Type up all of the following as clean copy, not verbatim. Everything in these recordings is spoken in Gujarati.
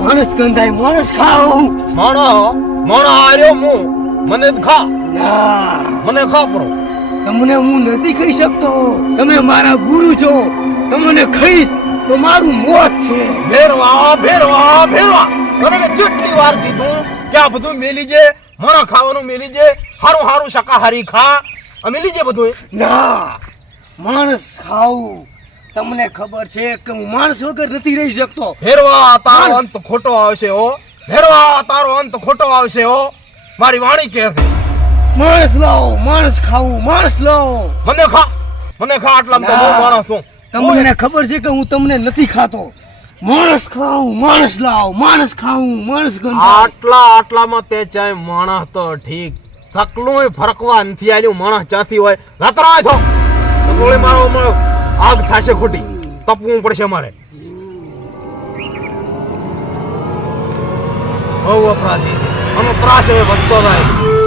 માણસ ગંધાય માણસ ખાવ માણો આર્યો હું મને ખા મને ખા પરો તમને હું નથી ખાઈ શકતો તમે મારા ગુરુ છો તમને ખાઈશ તો મારું મોત છે ભેરવા ભેરવા ભેરવા મને જેટલી વાર કીધું કે આ બધું મેલી જે માણો ખાવાનું મેલી જે હારું હારું શાકાહારી ખા આ મેલી જે બધું ના માણસ ખાવું તમને ખબર છે કે હું માણસ વગર નથી રહી શકતો ભેરવા તારો અંત ખોટો આવશે હો ભેરવા તારો અંત ખોટો આવશે હો મારી વાણી કહે છે માણસ લાવો માણસ ખાવું માણસ લાવો મને ખા આટલા તો હું માણસ છું તમને ખબર છે કે હું તમને નથી ખાતો માણસ ખાવું માણસ લાવો માણસ ખાવું માણસ ગંધા આટલામાં તે ચાય માણસ તો ઠીક સકલું ફરકવા નથી આલ્યું માણસ ચાથી હોય લતરાય થો તો મારો આગ થાશે ખોટી તપવું પડશે મારે બહુ અપરાધી આનો ત્રાસ હવે વધતો જાય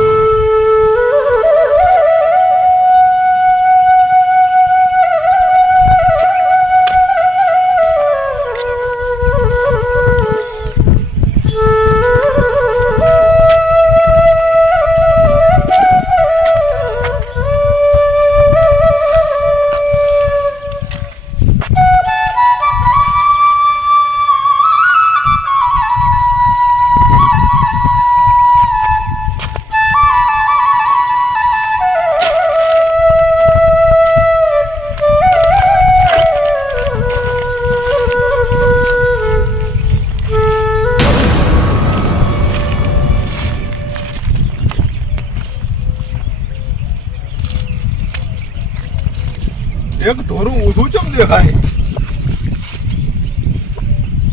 એક ઢોરું ઊંધું ચમ દેખાય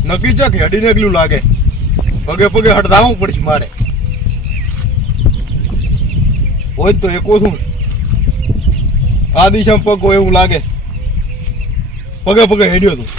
નકી ચક હેડી નીકળ્યું લાગે પગે પગે હટદાવું પડશે મારે હોય તો એક ઓછું આ દિશામાં પગ હોય એવું લાગે પગે પગે હેડ્યો તું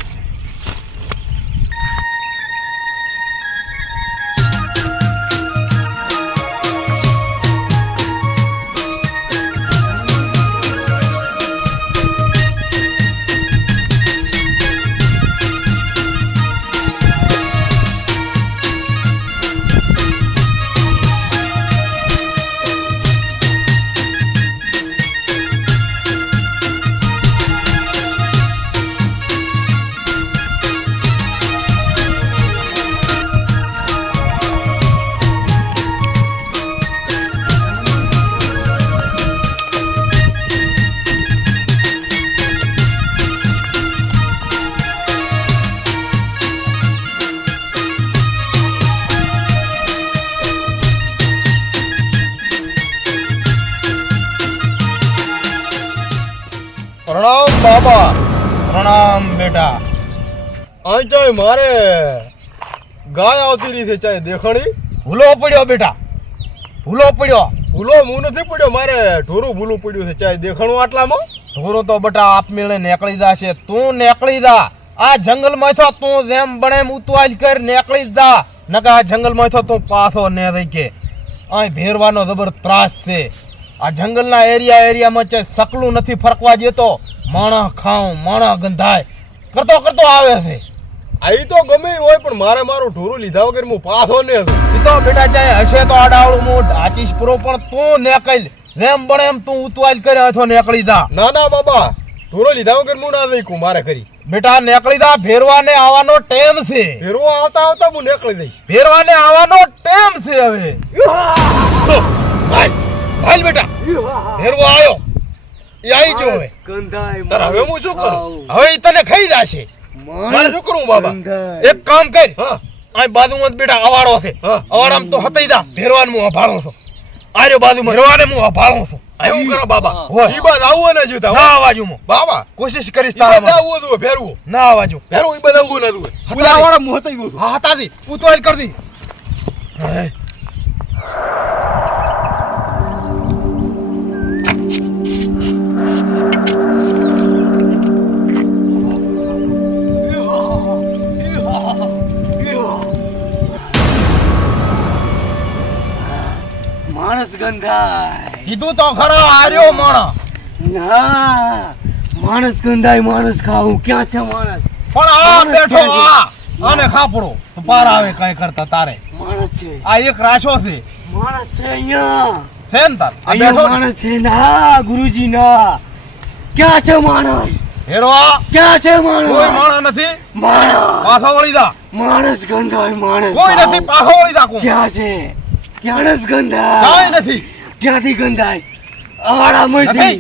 પ્રણામ બાબા પ્રણામ બેટા અહીં ચાય મારે ગાય આવતી રહી છે ચાય દેખાણી ભૂલો પડ્યો બેટા ભૂલો હું નથી પડ્યો મારે ઢોરું ભૂલું પડ્યું છે ચાય દેખાણું આટલામાં ઢોરું તો બેટા આપમેળે નીકળી જાશે તું નીકળી જા આ જંગલમાં છો તું જેમ બને એમ ઉતવાજ કર નીકળી જા નકા આ જંગલમાં છો તું પાછો ને રહી કે અહીં ભેરવાનો જબર ત્રાસ છે આ જંગલના એરિયામાં છે સકલું નથી ફરકવા જતો માણસ ખાઉં માણસ ગંધાય કરતો આવે છે આઈ તો ગમે ઈ હોય પણ મારે મારું ઢોરું લીધા વગર હું પાછો ને હતો. ઈ તો બેટા ચાહે હશે તો આડાવડું હું આચીશ પૂરો પણ તું નેકળ જેમ બને એમ તું ઉતવાલ કરે અથવા નેકળી જા. ના ના બાબા, ઢોરો લીધા વગર હું ના લઈ મારે કરી. બેટા નેકળી જા, ભેરવાને આવવાનો ટાઈમ છે. ફેરવા આવતા આવતા હું નીકળી દઈશ. ભેરવાને આવવાનો ટાઈમ છે હવે. હાલ હાલ બેટા, ભેરવો આવ્યો. એ આવી ગયો હવે. ગંધાય તાર હવે હું શું કરું? હવે ઈ તને ખાઈ જાશે. મારે શું કરવું બાબા? એક કામ કર, હા આ બાજુમાં જ બેટા અવાડો છે. હા. અવાડામાં તો હતાઈ જા, ભેરવાને હું અભાળું છું. આર્યો બાજુમાં ભેરવાને હું અભાળું છું. એવું કરો બાબા. હોય. ઈ બાદ આવું ને જીતા ના આવાજુમાં બાબા. કોશિશ કરીશ ઈ બાદ તારા આવું હતું ફેરવું. ના આવાજો. ફેરવું ઈ બાદ આવું ના હતું. ઉલાવાળા હું હતાઈ દઉં છું. હા હતા દી ઉતવાલ કર દી. હે. માણસ ગંધાય. કીધું તો ખરો આર્યો માણસ. ના, માણસ ગંધાય, માણસ ખાવું. ક્યાં છે માણસ? પણ આ બેઠો આ આને ખાપડો તો પાર આવે કઈ કરતા તારે. માણસ છે, આ એક રાશો છે. માણસ છે અહીંયા. છે ને તાર આ અહીંયા બેઠો માણસ છે. ના ગુરુજી ના. ક્યાં છે માણસ? હેડવા ક્યાં છે કોઈ માણસ? માણસ નથી. માણસ, પાછો વળી જા. માણસ ગંધાય, માણસ કોઈ ખાવું. નથી, પાછો વળી જા. કોઈ ક્યાં છે? ક્યાં ગંધાય? કાંઈ નથી. ક્યાંથી ગંધાય? અવાડામાંથી. નથી.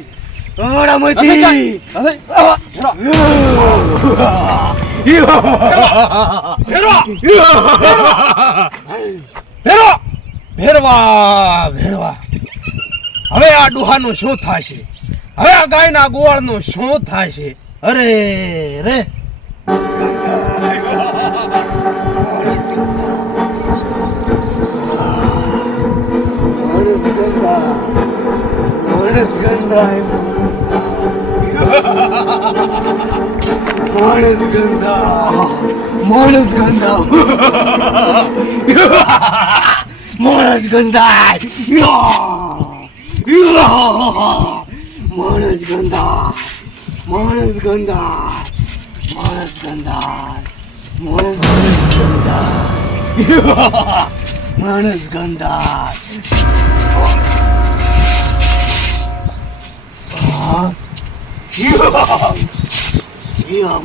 અવાડામાંથી. નથી. ભેરવા ભેરવા ભેરવા ભેરવા. હવે આ ડોહાનું શું થશે? હવે આ ગાયના ગોવાળનું શું થશે? અરે રે. માણસ ગંધાય, માણસ ગંધાય, માણસ ગંધાય, માણસ ગંધાય, માણસ ગંધાય, માણસ ગંધાય, માણસ ગંધાય, માણસ ગંધાય, માણસ ગંધાય.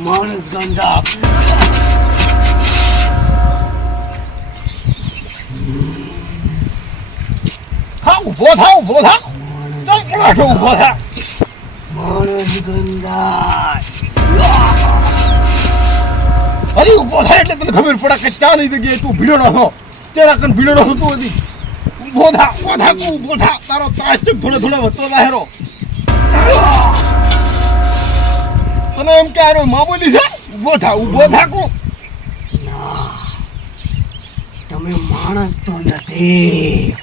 માણસ ગંધા. હા ઉભો થા, ઉભો થા. ચાલ બેઠો ઉભો થા. માણસ ગંધા. અરે ઉભો થાય એટલે તને ખબર પડે કે ચા નહીં જગ્યાએ તું ભીડો નતો. તેરા કન ભીડો નતો તું હજી. ઉભો થા, ઉભો થા, ઉભો થા. તારો ત્રાસ ચમ થોડો થોડો વધતો જાહેરો. તને એમ કે આરો મામૂલી છે? ઉભો થા, ઉભો થા. કો તમે માણસ તો નથી.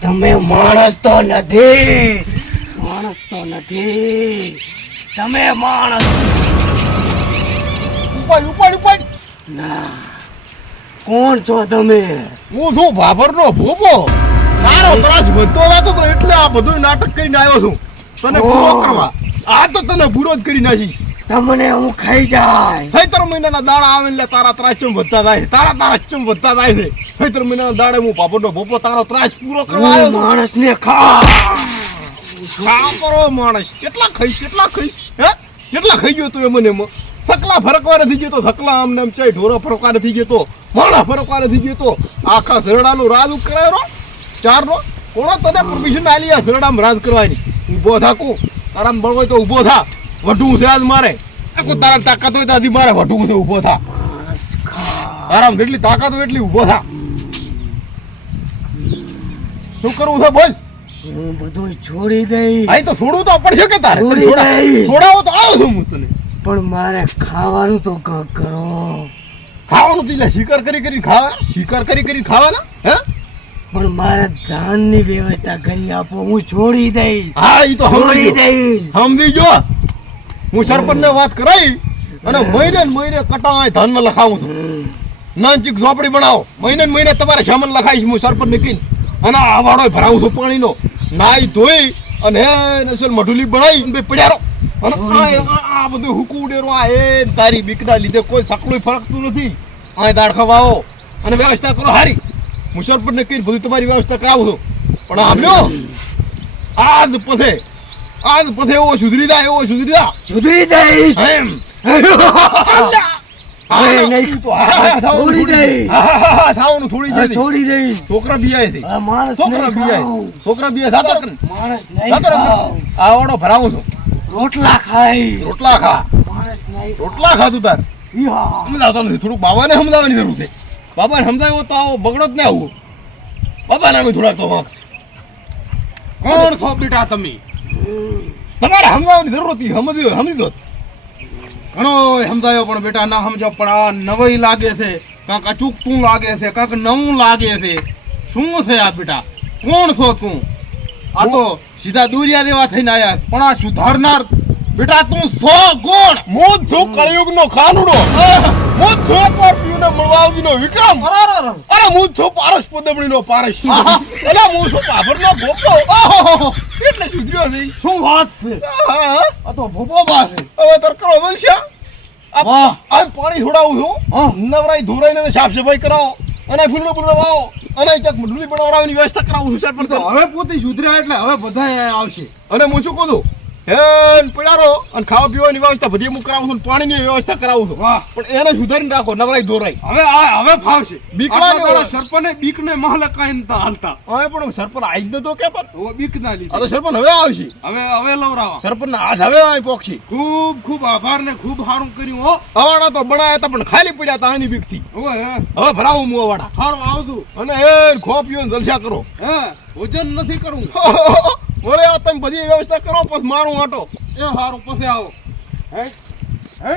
તમે માણસ તો નથી. માણસ તો નથી. તમે માણસ ઉપાડ ઉપાડ ઉપાડ. ના. કોણ છો તમે? હું છું ભાભરનો ભોપો. તારો ત્રાસ વધતો જતો તો એટલે આ બધું નાટક કરીને આવ્યો છું તને પૂરો કરવા. આ તો તને પૂરો જ કરી નાખી. તમને હું ખાઈ જાય. ચૈત્ર મહિનાના દાડા આવે એટલે તારા ત્રાસ ચમ વધતા જાય. તારા ત્રાસ ચમ વધતા જાય છે. ચૈત્ર મહિનાના દાડે હું ભાભરનો ભોપો તારો ત્રાસ પૂરો કરવા આવ્યો છું. માણસ ને ખા. ખા કરો માણસ. કેટલા ખાઈશ, કેટલા ખાઈશ? હે કેટલા ખાઈ ગયો તું એ મને? સકલા ફરકવા નથી જતો. સકલા આમને આમ ચાઈ ઢોરો ફરકવા નથી જતો. માણા ફરકવા નથી જતો. આખા શરડાનું રાજ કરાયો ચારનો. કોણો તને પરમિશન આલી આ શરડામાં રાજ કરવાની? ઊભો થાકું તારામ બળ હોય તો ઊભો થા. વઢવું છે આજ મારે. કોઈ તારા તાકાત હોય તો આથી મારે વઢવું છે. ઊભો થા. માણસ ખા. તારામ જેટલી તાકાત હોય એટલી ઊભો થા. શું કરવું છે બોલ? હું બધું છોડી દઈશ. અહીં તો છોડવું તો પડશે કે તારે? છોડી દઈશ. છોડાવો તો આવો છું હું તને. પણ મારે ખાવાનું તો કરો. ખાવાનું તીજા શિકાર કરી કરી ખાવાના? શિકાર કરી કરી ખાવાના? હે પણ મારે ધાનની વ્યવસ્થા કરી આપો. હું છોડી દઈશ. હા ઈ તો છોડી સમજી દઈશ. સમજી જો. હું સરપંચને વાત કરાઈ અને મહિને ને મહિને કટાય ધાનમાં લખાવું છું. નાનચીક ઝોપડી બનાવો. મહિને ને મહિને તમારે સામાન લખાઈશ હું સરપંચને કહીને. અને આ વાળો ભરાવું છું પાણીનો. નાઈ ધોઈ અને હે નસલ મઢુલી બનાવી બે પડ્યા રહો. અને આ બધું હુકુ ઉડેરો આ એ તારી બીકના લીધે કોઈ સકલું ફરકતું નથી. આ દાળ ખવાઓ અને વ્યવસ્થા કરો હારી. હું સરપંચને કહીને બધું તમારી વ્યવસ્થા કરાવું છું. પણ આમજો આજ પથે એવો સુધરી જાય સુધરી જઈશ. એમ હવે નહીં. છોડી દઈશ. થાવનું થોડી જાય છોડી દઈશ. છોકરા બિયાય છે. આ માણસ છોકરા નહીં બિયાય ખાઉં. છોકરા બિયાય જાતો કર માણસ નહીં જાતો કર ખાઉં. આવડો ભરાવું છું. રોટલા ખાઈ. રોટલા ખા માણસ નહીં રોટલા ખાતું તાર ઈહા. સમજાવતો નથી. થોડુંક બાબાને સમજાવવાની જરૂર છે. બાબાને સમજાવ્યો તો આવો બગડો જ ને આવું. બાબાને અમે થોડાક તો વાંક છે. કોણ છો બેટા તમે? તમારે સમજાવવાની જરૂર હતી. સમજી દો. ઘણો સમજાયો પણ બેટા ના સમજો. પણ આ નવાઈ લાગે છે, કાંક અચૂકતું લાગે છે, કાંક નવું લાગે છે. શું છે આ બેટા? કોણ છો તું? આ તો સીધા દુરિયા દેવા થઈને આયા, પણ આ સુધારનાર બેટા તું સો કોણ? મોજ છું કળિયુગનો ખાનુડો. મોજ છું પરપ્યુને મળવાવીનો વિક્રમ. અરે હું છું પારસ પદમણીનો પારસ. એટલે હું છું પાભરનો ભોપો. એટલે સુધર્યો છે. શું વાત છે? આ તો ભોપો બા છે. હવે તર કરો વંશ્યા. વાહ. આ પાણી છોડાવું છું. નવરાઈ ધોરાઈને સાફ સફાઈ કરાવો અને ફૂલનો બુલનો વાવો અને ચક ડુલી બનાવવાની વ્યવસ્થા કરાવું છું સરપંચ. તો હવે પોતે સુધર્યા એટલે હવે બધા આવશે. અને હું શું કહું છું હેન પડારો અને ખાવા પીવાની વ્યવસ્થા બધી હું કરાવું છું, પાણીની વ્યવસ્થા કરાવું છું. વાહ. પણ એને સુધારીને રાખો નવરાઈ ધોરાઈ. હવે ફાવશે. બીક આટલા લાગે. તારા સરપંચને બીકને મહલે કાંઈ નતા હાલતા. હવે પણ સરપંચ આજ તો કેતો હવે બીક ના આ લીધી. તો સરપંચ હવે આવશે. હવે લવરાવા. સરપંચ ના હાથ હવે આવી પોક્ષી. ખૂબ આભાર ને ખૂબ સારું કર્યું હો. અવાડા તો બનાયા હતા પણ ખાલી પડ્યા હતા આની બીકથી. હવે હવે ભરાવું હું અવાડા સારું આવતું. અને હેન ખો પીઓ ને જલસા કરો. હે વજન નથી કરવું. બોલે આ તમે બધી વ્યવસ્થા કરો પછી મારું આટો. એ સારું પછી આવો. હે હે